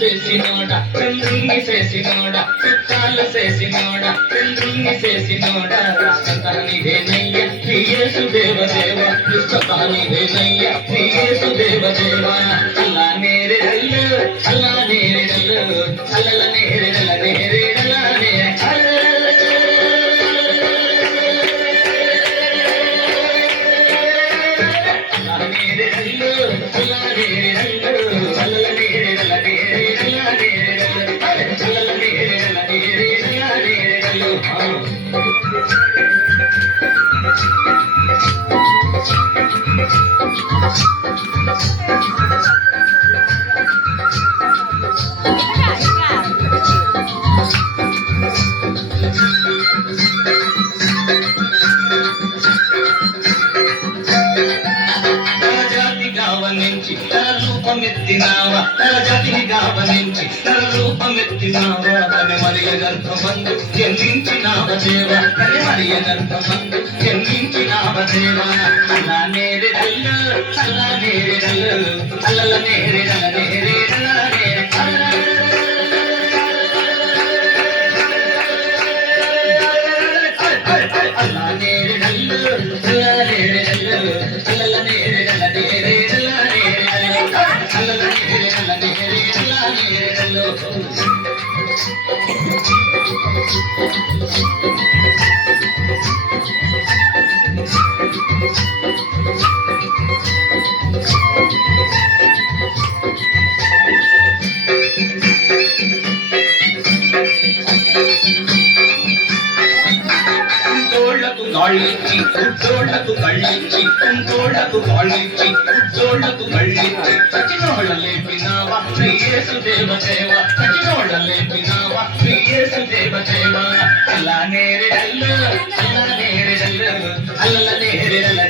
చేసినోడా చంద్రుణ్ణి చేసినోడా చుట్టాలు చేసినోడా చంద్రుణ్ణి చేసినోడా రాష్ట్రతానివేనయ్య శ్రీయేసు దేవదేవ దుష్టతానివేనయ్య శ్రీయేసు దేవదేవ అల్లా నేరేడల్లు అల్లా నేరేడల్లు అల్లల నేరేడల నేరేడల రూపమెత్తినావా తన జాతిని గావనించి తన రూపమెత్తినావా తన మరియ గర్భమందు జన్మించినావ దేవ తన మరియ గర్భమందు జన్మించినావ దేవ అల్లా నేరేడల్లు అల్లా నేరేడల్లు అల్లల నేరేడల నేరేడల అల్లా నేరేడల్లు అల్లా నేరేడల్లు అల్లల నేరేడల నేరేడల గాళ్ళిచ్చి ఉద్దోళ్లకు కళ్ళిచ్చి కుంటోళ్లకు గాళ్ళిచ్చి ఉద్దోళ్లకు కళ్ళిచ్చి సచినోళ్ళ లేపినావా శ్రీయేసు దేవదేవ సచినోళ్ళ లేపినావా శ్రీయేసు దేవదేవ అల్లా నేరేడల్లు అల్లా నేరేడల్లు అల్లల నేరేడల